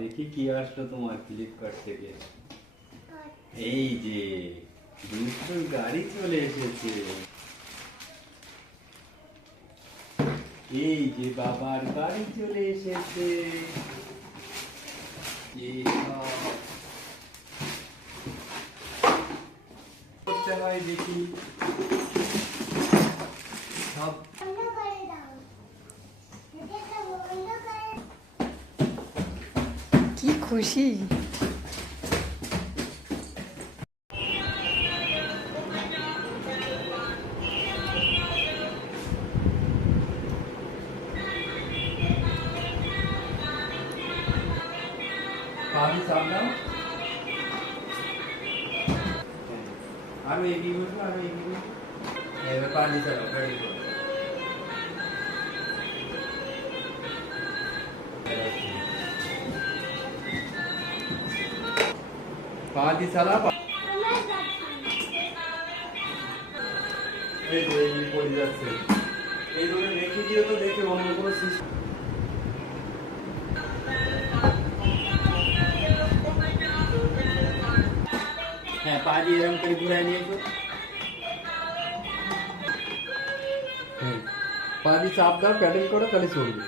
দেখি কি আসলো তোমার ফ্লিপকার্ট থেকে। এই যে দুটো গাড়ি চলে এসেছে। এই যে বাবার গাড়ি চলে এসেছে। এই সব করতে হয় দেখি সব। কি খুশি! पानी सामने आरो एक ही बोल आरो एक ही बोल ये पानी चलो रेडी करो पानी चला এই যে এই পড়ে যাচ্ছে এই ধরে রেখে দিও তো দেখে অন্য কোনো সিস্টেম। হ্যাঁ পা দিয়ে এরকম করে ঘুরায় নিয়ে তো হ্যাঁ পা দিয়ে চাপ দাও প্যাডেল করো তাহলে চলবে।